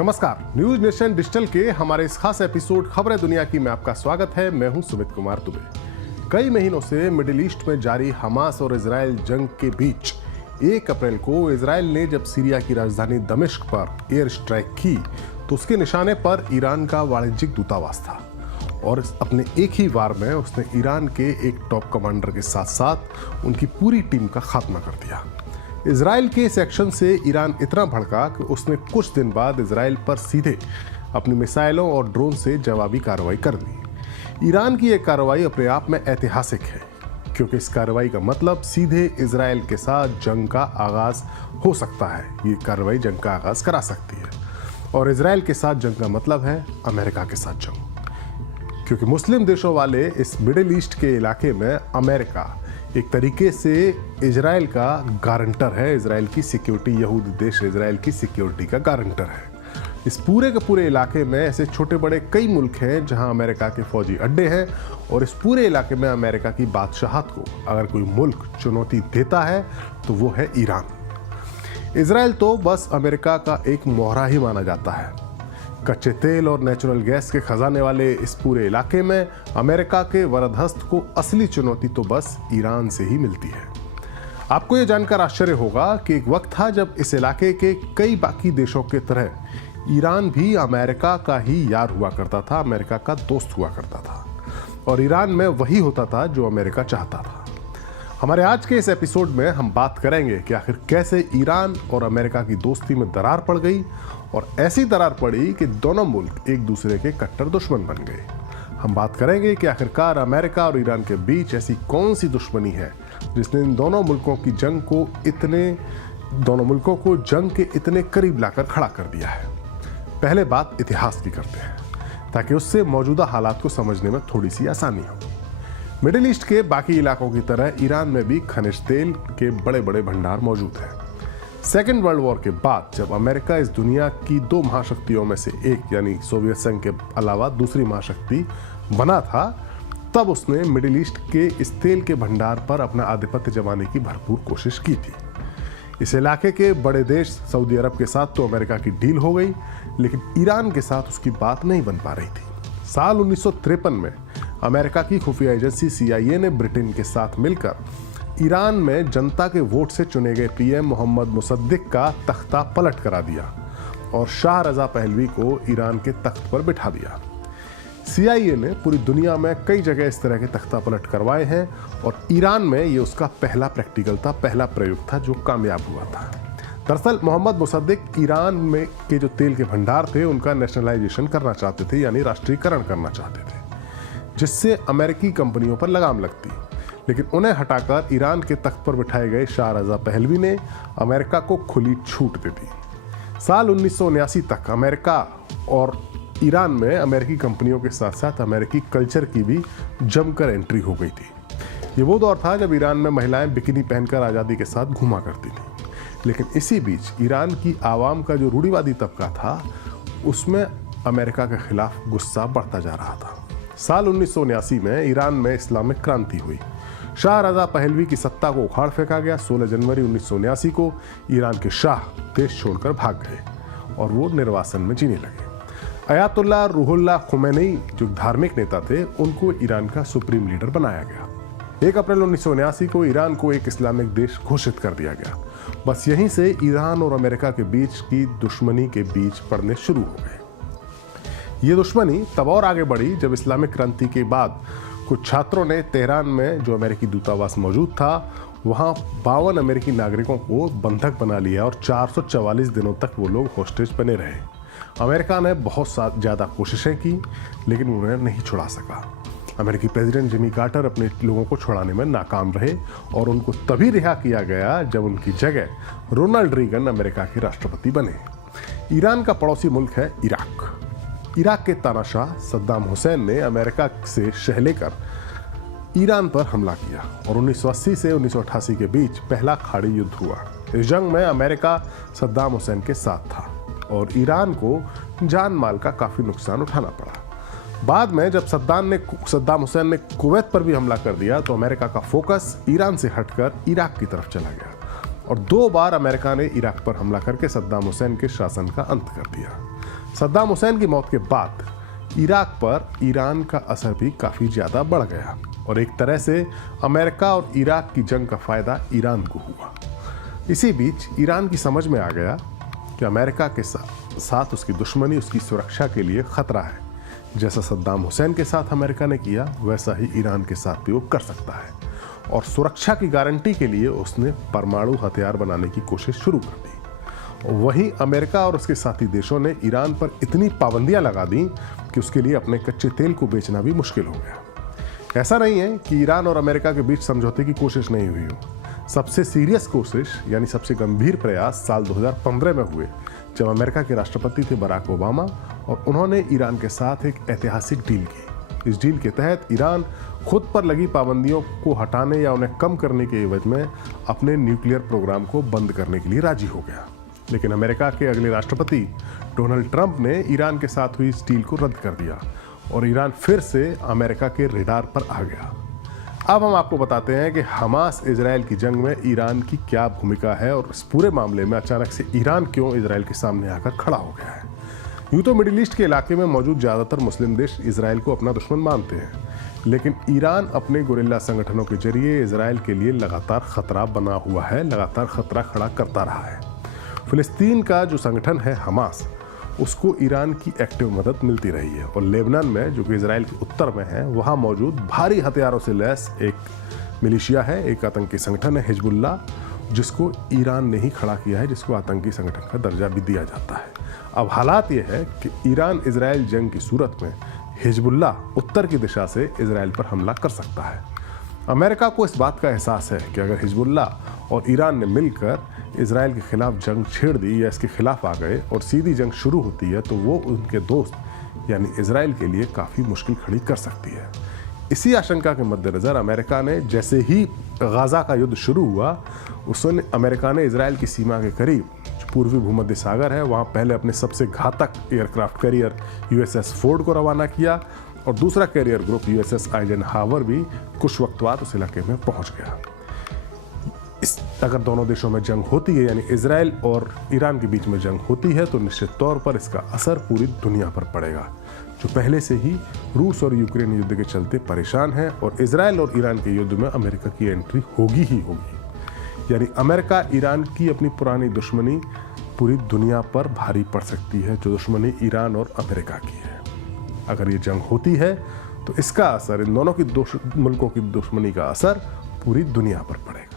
नमस्कार, news nation digital के हमारे इस खास एपिसोड खबरें दुनिया की में आपका स्वागत है। मैं हूं सुमित कुमार दुबे। कई महीनों से मिडिल ईस्ट में जारी हमास और इजराइल जंग के बीच 1 अप्रैल को इजराइल ने जब सीरिया की राजधानी दमिश्क पर एयर स्ट्राइक की तो उसके निशाने पर ईरान का वाणिज्यिक दूतावास था और अपने एक ही वार में उसने ईरान के एक टॉप कमांडर के साथ साथ उनकी पूरी टीम का खात्मा कर दिया। इजराइल के इस एक्शन से ईरान इतना भड़का कि उसने कुछ दिन बाद इजराइल पर सीधे अपनी मिसाइलों और ड्रोन से जवाबी कार्रवाई कर दी। ईरान की यह कार्रवाई अपने आप में ऐतिहासिक है क्योंकि इस कार्रवाई का मतलब सीधे इजराइल के साथ जंग का आगाज हो सकता है। ये कार्रवाई जंग का आगाज करा सकती है और इजराइल के साथ जंग का मतलब है अमेरिका के साथ जंग, क्योंकि मुस्लिम देशों वाले इस मिडिल ईस्ट के इलाके में अमेरिका एक तरीके से इजराइल का गारंटर है। इजराइल की सिक्योरिटी, यहूदी देश इजराइल की सिक्योरिटी का गारंटर है। इस पूरे के पूरे इलाके में ऐसे छोटे बड़े कई मुल्क हैं जहां अमेरिका के फौजी अड्डे हैं और इस पूरे इलाके में अमेरिका की बादशाहत को अगर कोई मुल्क चुनौती देता है तो वो है ईरान। इजराइल तो बस अमेरिका का एक मोहरा ही माना जाता है। कच्चे तेल और नेचुरल गैस के खजाने वाले इस पूरे इलाके में अमेरिका के वरदहस्त को असली चुनौती तो बस ईरान से ही मिलती है। आपको यह जानकर आश्चर्य होगा कि एक वक्त था जब इस इलाके के कई बाकी देशों की तरह ईरान भी अमेरिका का ही यार हुआ करता था, अमेरिका का दोस्त हुआ करता था और ईरान में वही होता था जो अमेरिका चाहता था। हमारे आज के इस एपिसोड में हम बात करेंगे कि आखिर कैसे ईरान और अमेरिका की दोस्ती में दरार पड़ गई और ऐसी दरार पड़ी कि दोनों मुल्क एक दूसरे के कट्टर दुश्मन बन गए। हम बात करेंगे कि आखिरकार अमेरिका और ईरान के बीच ऐसी कौन सी दुश्मनी है जिसने इन दोनों मुल्कों को जंग के इतने करीब लाकर खड़ा कर दिया है। पहले बात इतिहास की करते हैं ताकि उससे मौजूदा हालात को समझने में थोड़ी सी आसानी हो। मिडिल ईस्ट के बाकी इलाकों की तरह ईरान में भी खनिज तेल के बड़े बड़े भंडार मौजूद हैं। सेकेंड वर्ल्ड वॉर के बाद जब अमेरिका इस दुनिया की 2 महाशक्तियों में से एक यानी सोवियत संघ के अलावा दूसरी महाशक्ति बना था, तब उसने मिडिल ईस्ट के इस तेल के भंडार पर अपना आधिपत्य जमाने की भरपूर कोशिश की थी। इस इलाके के बड़े देश सऊदी अरब के साथ तो अमेरिका की डील हो गई, लेकिन ईरान के साथ उसकी बात नहीं बन पा रही थी। साल 1953 में अमेरिका की खुफिया एजेंसी CIA ने ब्रिटेन के साथ मिलकर ईरान में जनता के वोट से चुने गए PM मोहम्मद मुसद्दिक का तख्ता पलट करा दिया और शाह रजा पहलवी को ईरान के तख्त पर बिठा दिया। CIA ने पूरी दुनिया में कई जगह इस तरह के तख्ता पलट करवाए हैं और ईरान में ये उसका पहला प्रैक्टिकल था, पहला प्रयोग था जो कामयाब हुआ था। दरअसल मोहम्मद मुसद्दिक ईरान में के जो तेल के भंडार थे उनका नेशनलाइजेशन करना चाहते थे, यानी राष्ट्रीयकरण करना चाहते थे, जिससे अमेरिकी कंपनियों पर लगाम लगती। लेकिन उन्हें हटाकर ईरान के तख्त पर बिठाए गए शाह रजा पहलवी ने अमेरिका को खुली छूट दे दी। साल 1979 तक अमेरिका और ईरान में अमेरिकी कंपनियों के साथ साथ अमेरिकी कल्चर की भी जमकर एंट्री हो गई थी। ये वो दौर था जब ईरान में महिलाएं बिकिनी पहनकर आज़ादी के साथ घूमा करती थी। लेकिन इसी बीच ईरान की आवाम का जो रूढ़िवादी तबका था उसमें अमेरिका के खिलाफ गुस्सा बढ़ता जा रहा था। साल 1979 में ईरान में इस्लामिक क्रांति हुई। शाह रजा पहलवी की सत्ता को उखाड़ फेंका गया। 16 जनवरी 1979 को ईरान के शाह देश छोड़कर भाग गए और वो निर्वासन में जीने लगे। अयातुल्लाह रूहुल्लाह खुमैनी जो धार्मिक नेता थे उनको ईरान का सुप्रीम लीडर बनाया गया। 1 अप्रैल 1979 को ईरान को एक इस्लामिक देश घोषित कर दिया गया। बस यहीं से ईरान और अमेरिका के बीच की दुश्मनी के बीच पड़ने शुरू हो गए। ये दुश्मनी तब और आगे बढ़ी जब इस्लामिक क्रांति के बाद कुछ छात्रों ने तेहरान में जो अमेरिकी दूतावास मौजूद था वहाँ 52 अमेरिकी नागरिकों को बंधक बना लिया और 444 दिनों तक वो लोग होस्टेज बने रहे। अमेरिका ने बहुत ज़्यादा कोशिशें की लेकिन उन्हें नहीं छुड़ा सका। अमेरिकी प्रेसिडेंट जिमी कार्टर अपने लोगों को छुड़ाने में नाकाम रहे और उनको तभी रिहा किया गया जब उनकी जगह रोनाल्ड रीगन अमेरिका के राष्ट्रपति बने। ईरान का पड़ोसी मुल्क है इराक। इराक के तानाशाह सद्दाम हुसैन ने अमेरिका से शह लेकर ईरान पर हमला किया और 1980 से 1988 के बीच पहला खाड़ी युद्ध हुआ। इस जंग में अमेरिका सद्दाम हुसैन के साथ था और ईरान को जान माल का काफ़ी नुकसान उठाना पड़ा। बाद में जब सद्दाम हुसैन ने कुवैत पर भी हमला कर दिया तो अमेरिका का फोकस ईरान से हटकर इराक की तरफ चला गया और 2 बार अमेरिका ने इराक पर हमला करके सद्दाम हुसैन के शासन का अंत कर दिया। सद्दाम हुसैन की मौत के बाद इराक पर ईरान का असर भी काफ़ी ज़्यादा बढ़ गया और एक तरह से अमेरिका और इराक की जंग का फ़ायदा ईरान को हुआ। इसी बीच ईरान की समझ में आ गया कि अमेरिका के साथ उसकी दुश्मनी उसकी सुरक्षा के लिए खतरा है। जैसा सद्दाम हुसैन के साथ अमेरिका ने किया वैसा ही ईरान के साथ भी वो कर सकता है और सुरक्षा की गारंटी के लिए उसने परमाणु हथियार बनाने की कोशिश शुरू कर दी। वहीं अमेरिका और उसके साथी देशों ने ईरान पर इतनी पाबंदियां लगा दी कि उसके लिए अपने कच्चे तेल को बेचना भी मुश्किल हो गया। ऐसा नहीं है कि ईरान और अमेरिका के बीच समझौते की कोशिश नहीं हुई हो। सबसे सीरियस कोशिश यानी सबसे गंभीर प्रयास साल 2015 में हुए, जब अमेरिका के राष्ट्रपति थे बराक ओबामा और उन्होंने ईरान के साथ एक ऐतिहासिक डील की। इस डील के तहत ईरान खुद पर लगी पाबंदियों को हटाने या उन्हें कम करने के एवज में अपने न्यूक्लियर प्रोग्राम को बंद करने के लिए राजी हो गया। लेकिन अमेरिका के अगले राष्ट्रपति डोनाल्ड ट्रंप ने ईरान के साथ हुई इस डील को रद्द कर दिया और ईरान फिर से अमेरिका के रडार पर आ गया। अब हम आपको बताते हैं कि हमास इजराइल की जंग में ईरान की क्या भूमिका है और इस पूरे मामले में अचानक से ईरान क्यों इजराइल के सामने आकर खड़ा हो गया है। यूं तो मिडिल ईस्ट के इलाके में मौजूद ज़्यादातर मुस्लिम देश इजराइल को अपना दुश्मन मानते हैं, लेकिन ईरान अपने गुरिल्ला संगठनों के जरिए इजराइल के लिए लगातार खतरा बना हुआ है, लगातार खतरा खड़ा करता रहा है। फिलिस्तीन का जो संगठन है हमास, उसको ईरान की एक्टिव मदद मिलती रही है और लेबनान में, जो कि इजराइल के उत्तर में है, वहाँ मौजूद भारी हथियारों से लैस एक मिलिशिया है, एक आतंकी संगठन है हिजबुल्लाह, जिसको ईरान ने ही खड़ा किया है, जिसको आतंकी संगठन का दर्जा भी दिया जाता है। अब हालात ये है कि ईरान इजराइल जंग की सूरत में हिजबुल्लाह उत्तर की दिशा से इजराइल पर हमला कर सकता है। अमेरिका को इस बात का एहसास है कि अगर हिजबुल्लाह और ईरान ने मिलकर इजराइल के खिलाफ जंग छेड़ दी या इसके खिलाफ आ गए और सीधी जंग शुरू होती है, तो वो उनके दोस्त यानी इजराइल के लिए काफ़ी मुश्किल खड़ी कर सकती है। इसी आशंका के मद्देनज़र अमेरिका ने जैसे ही गाज़ा का युद्ध शुरू हुआ, उसने अमेरिका ने इजराइल की सीमा के करीब जो पूर्वी भूमध्य सागर है, वहाँ पहले अपने सबसे घातक एयरक्राफ्ट कैरियर USS फोर्ड को रवाना किया और दूसरा कैरियर ग्रुप USS आइजनहावर भी कुछ वक्त बाद उस इलाके में पहुँच गया। अगर दोनों देशों में जंग होती है, यानी इजराइल और ईरान के बीच में जंग होती है, तो निश्चित तौर पर इसका असर पूरी दुनिया पर पड़ेगा, जो पहले से ही रूस और यूक्रेन युद्ध के चलते परेशान है और इजराइल और ईरान के युद्ध में अमेरिका की एंट्री होगी ही होगी। यानी अमेरिका ईरान की अपनी पुरानी दुश्मनी पूरी दुनिया पर भारी पड़ सकती है, जो दुश्मनी ईरान और अमेरिका की है। अगर ये जंग होती है तो इसका असर, इन दोनों की मुल्कों की दुश्मनी का असर पूरी दुनिया पर पड़ेगा।